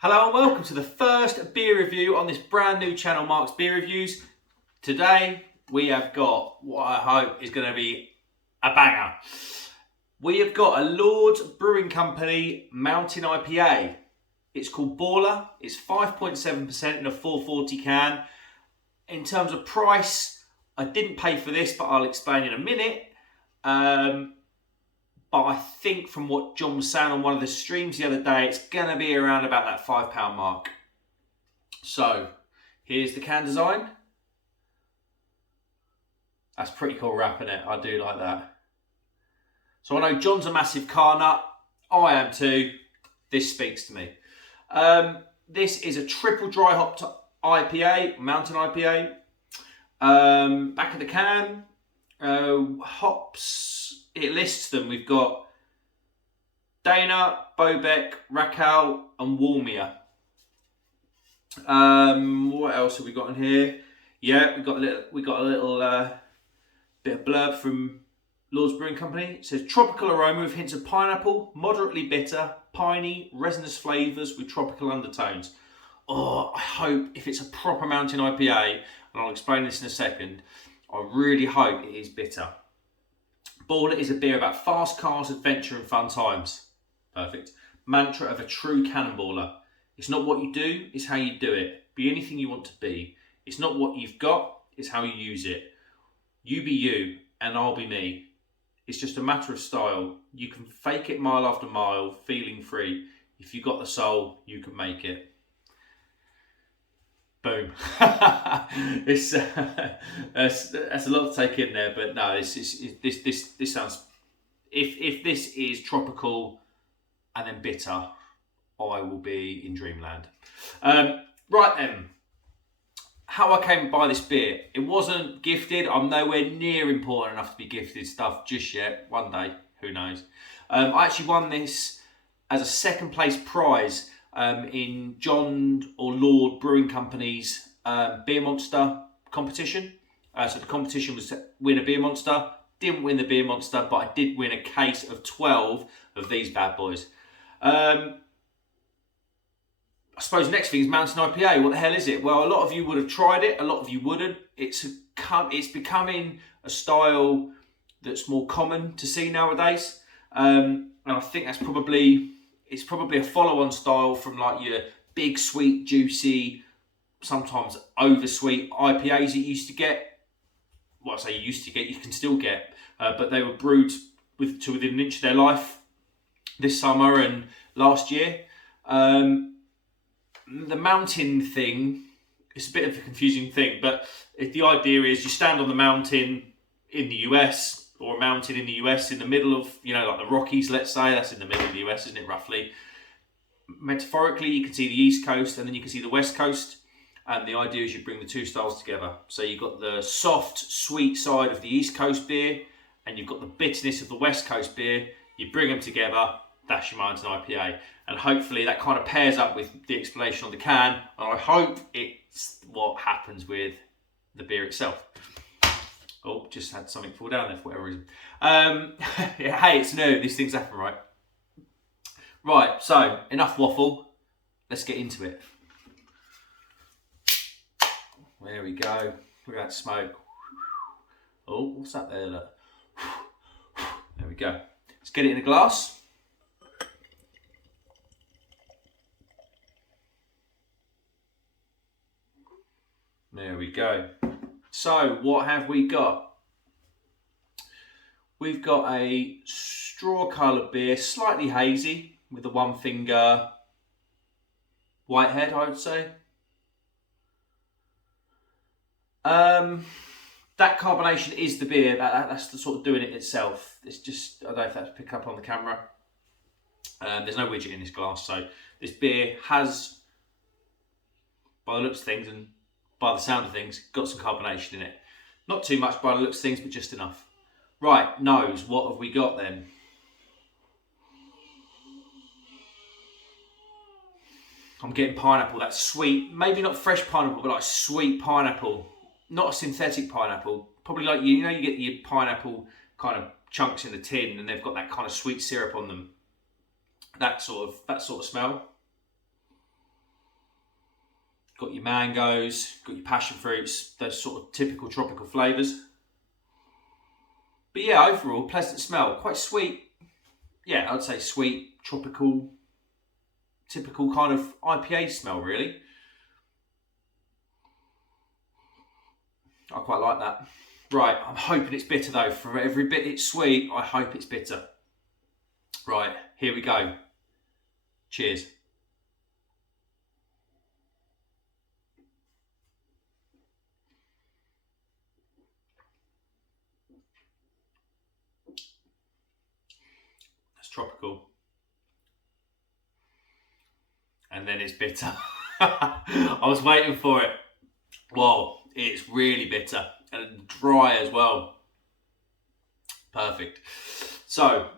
Hello and welcome to the first beer review on this brand new channel, Mark's Beer Reviews. Today we have got what I hope is going to be a banger. We have got a Lord Brewing Company Mountain IPA. It's called Baller. It's 5.7% in a 440 can. In terms of price, I didn't pay for this, but I'll explain in a minute. But I think from what John was saying on one of the streams the other day, it's going to be around about that £5 mark. So, here's the can design. That's pretty cool wrapping it. I do like that. So I know John's a massive car nut. I am too. This speaks to me. This is a triple dry hopped IPA, Mountain IPA. Back of the can, hops. It lists them. We've got Dana, Bobek, Racal, and Warmia. What else have we got in here? Yeah, we got a little bit of blurb from Lord's Brewing Company. It says tropical aroma with hints of pineapple, moderately bitter, piney, resinous flavours with tropical undertones. Oh, I hope if it's a proper Mountain IPA, and I'll explain this in a second, I really hope it is bitter. Baller is a beer about fast cars, adventure and fun times. Perfect. Mantra of a true cannonballer. It's not what you do, it's how you do it. Be anything you want to be. It's not what you've got, it's how you use it. You be you and I'll be me. It's just a matter of style. You can fake it mile after mile, feeling free. If you got the soul, you can make it. Boom. It's that's a lot to take in there, but no, this sounds. If this is tropical and then bitter, I will be in dreamland. Right then, how I came by this beer. It wasn't gifted. I'm nowhere near important enough to be gifted stuff just yet. One day, who knows? I actually won this as a second place prize. In John or Lord Brewing Company's Beer Monster competition. So the competition was to win a Beer Monster. Didn't win the Beer Monster, but I did win a case of 12 of these bad boys. I suppose next thing is Mountain IPA. What the hell is it? Well, a lot of you would have tried it. A lot of you wouldn't. It's becoming a style that's more common to see nowadays. And I think that's probably... It's probably a follow-on style from like your big, sweet, juicy, sometimes over-sweet IPAs you used to get. Well, I say you used to get, you can still get. But they were brewed to within an inch of their life this summer and last year. The mountain thing, it's a bit of a confusing thing. But if the idea is you stand on the mountain in the US, or a mountain in the US in the middle of, like the Rockies, let's say. That's in the middle of the US, isn't it, roughly? Metaphorically, you can see the East Coast and then you can see the West Coast. And the idea is you bring the two styles together. So you've got the soft, sweet side of the East Coast beer and you've got the bitterness of the West Coast beer. You bring them together, that's your Mountain IPA. And hopefully that kind of pairs up with the explanation on the can. And I hope it's what happens with the beer itself. Oh, just had something fall down there for whatever reason. Yeah, hey, it's new. These things happen, right? Right, so enough waffle. Let's get into it. There we go. Look at that smoke. Oh, what's that there? Look. There we go. Let's get it in a glass. There we go. So, what have we got? We've got a straw coloured beer, slightly hazy, with a one finger whitehead, I would say. That carbonation is the beer, that's the sort of doing it itself. It's just, I don't know if that's picked up on the camera. There's no widget in this glass, so this beer has, by the looks of things and by the sound of things, got some carbonation in it. Not too much by the looks of things, but just enough. Right, nose, what have we got then? I'm getting pineapple, that's sweet. Maybe not fresh pineapple, but like sweet pineapple. Not a synthetic pineapple. Probably like, you get your pineapple kind of chunks in the tin and they've got that kind of sweet syrup on them. That sort of smell. got your mangoes, got your passion fruits, those sort of typical tropical flavours. But yeah, overall, pleasant smell, quite sweet. Yeah, I'd say sweet, tropical, typical kind of IPA smell, really. I quite like that. Right, I'm hoping it's bitter though. For every bit it's sweet, I hope it's bitter. Right, here we go. Cheers. That's tropical. And then it's bitter. I was waiting for it. Whoa, it's really bitter and dry as well. Perfect. So,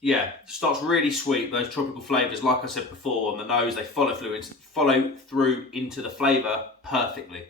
yeah, starts really sweet. Those tropical flavours, like I said before, on the nose, they follow through into the flavour perfectly.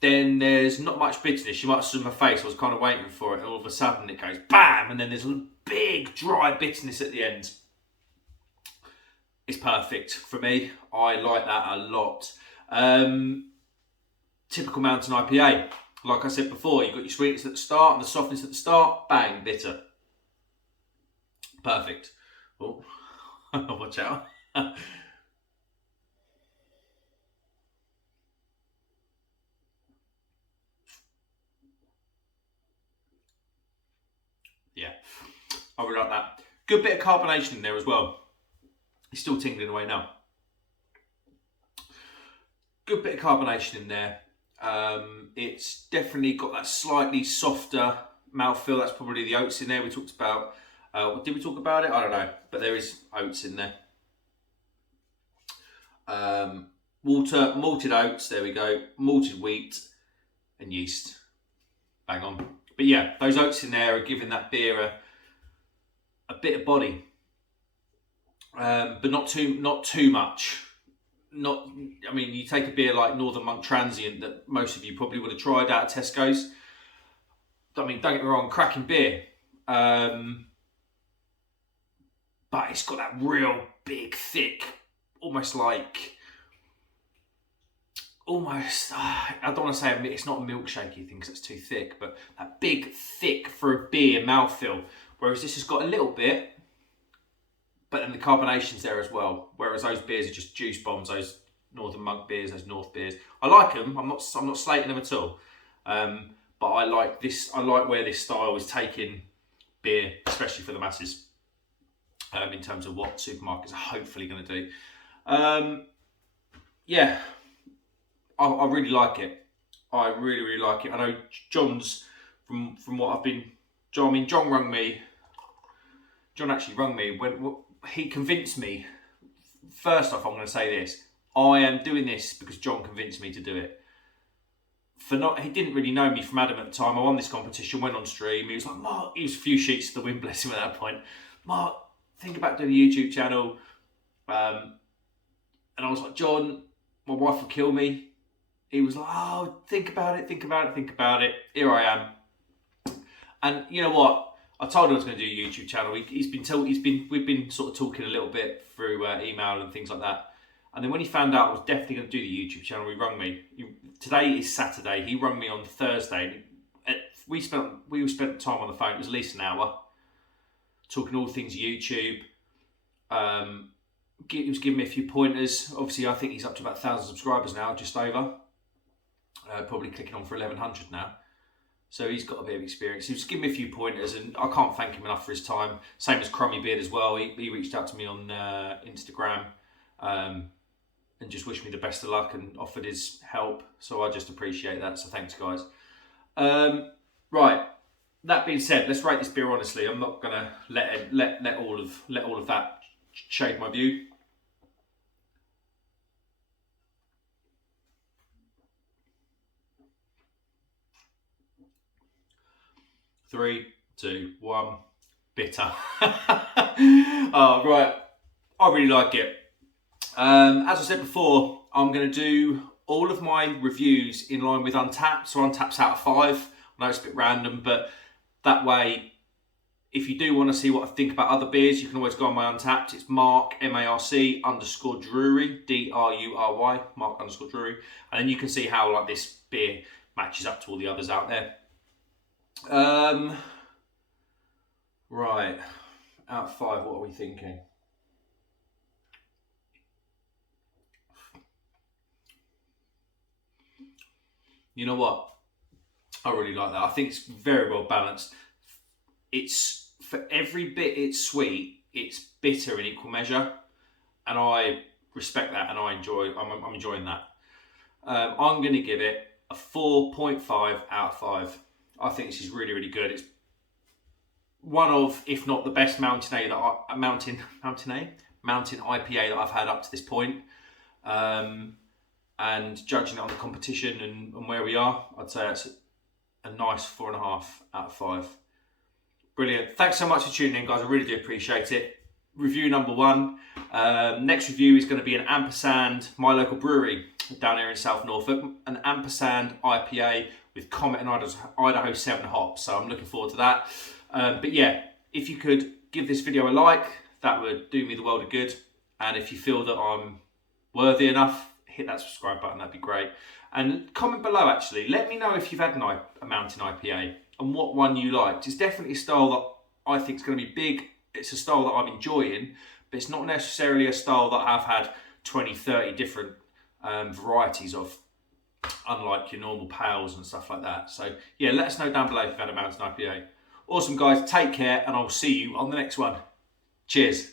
Then there's not much bitterness. You might have seen my face. I was kind of waiting for it. And all of a sudden it goes bam, and then there's a big dry bitterness at the end. It's perfect for me. I like that a lot. Typical mountain IPA. Like I said before, you've got your sweetness at the start and the softness at the start. Bang, bitter. Perfect. Oh, watch out. Yeah, I really like that. Good bit of carbonation in there as well. It's still tingling away now. Good bit of carbonation in there. It's definitely got that slightly softer mouthfeel. That's probably the oats in there we talked about. Did we talk about it? I don't know, but there is oats in there. Water, malted oats, there we go. Malted wheat and yeast. Bang on. But yeah, those oats in there are giving that beer a bit of body. But not too much. I mean, you take a beer like Northern Monk Transient that most of you probably would have tried out of Tesco's. I mean, don't get me wrong, cracking beer. But it's got that real big, thick, almost, I don't want to say it's not a milkshakey thing because it's too thick, but that big, thick for a beer mouthfeel. Whereas this has got a little bit, but then the carbonation's there as well. Whereas those beers are just juice bombs, those Northern Monk beers, those North beers. I like them. I'm not slating them at all. But I like this. I like where this style is taking beer, especially for the masses. In terms of what supermarkets are hopefully going to do. Yeah, I really like it. I really, really like it. I know John's from what I've been. John rung me. John actually rung me when he convinced me. First off, I'm going to say this: I am doing this because John convinced me to do it. He didn't really know me from Adam at the time. I won this competition, went on stream. He was like, Mark, he was a few sheets to the wind, bless him at that point. Mark, think about doing a YouTube channel. And I was like, John, my wife will kill me. He was like, oh, think about it. Here I am. And you know what? I told him I was going to do a YouTube channel. We've been sort of talking a little bit through email and things like that. And then when he found out I was definitely going to do the YouTube channel, he rung me. Today is Saturday. He rung me on Thursday. We spent time on the phone. It was at least an hour talking all things YouTube. He was giving me a few pointers. Obviously, I think he's up to about 1,000 subscribers now, just over. Probably clicking on for 1,100 now. So he's got a bit of experience. He was giving me a few pointers, and I can't thank him enough for his time. Same as Crummy Beard as well. He reached out to me on Instagram and just wished me the best of luck and offered his help. So I just appreciate that. So thanks, guys. Right. That being said, let's rate this beer honestly. I'm not gonna let all of that shade my view. Three, two, one. Bitter. Oh, right. I really like it. As I said before, I'm going to do all of my reviews in line with Untapped. So Untapped's out of 5. I know it's a bit random, but that way If you do want to see what I think about other beers, you can always go on my Untapped. It's Mark, MARC_Drury, DRURY, Mark_Drury. And then you can see how like this beer matches up to all the others out there. Right, out of 5, what are we thinking? You know what? I really like that. I think it's very well balanced. It's, for every bit it's sweet, it's bitter in equal measure, and I respect that, and I'm enjoying that. I'm going to give it a 4.5 out of 5. I think this is really, really good. It's one of, if not the best mountain IPA that I've had up to this point. And judging it on the competition and where we are, I'd say it's a nice 4.5 out of 5. Brilliant. Thanks so much for tuning in, guys. I really do appreciate it. Review number 1. Next review is going to be an Ampersand, my local brewery down here in South Norfolk, an Ampersand IPA with Comet and Idaho 7 hops. So I'm looking forward to that. But yeah, if you could give this video a like, that would do me the world of good. And if you feel that I'm worthy enough, hit that subscribe button, that'd be great. And comment below, actually. Let me know if you've had a mountain IPA and what one you liked. It's definitely a style that I think is going to be big. It's a style that I'm enjoying, but it's not necessarily a style that I've had 20, 30 different varieties of, unlike your normal pales and stuff like that. So yeah, let us know down below if you've had a mountain IPA. Awesome, guys. Take care, and I'll see you on the next one. Cheers.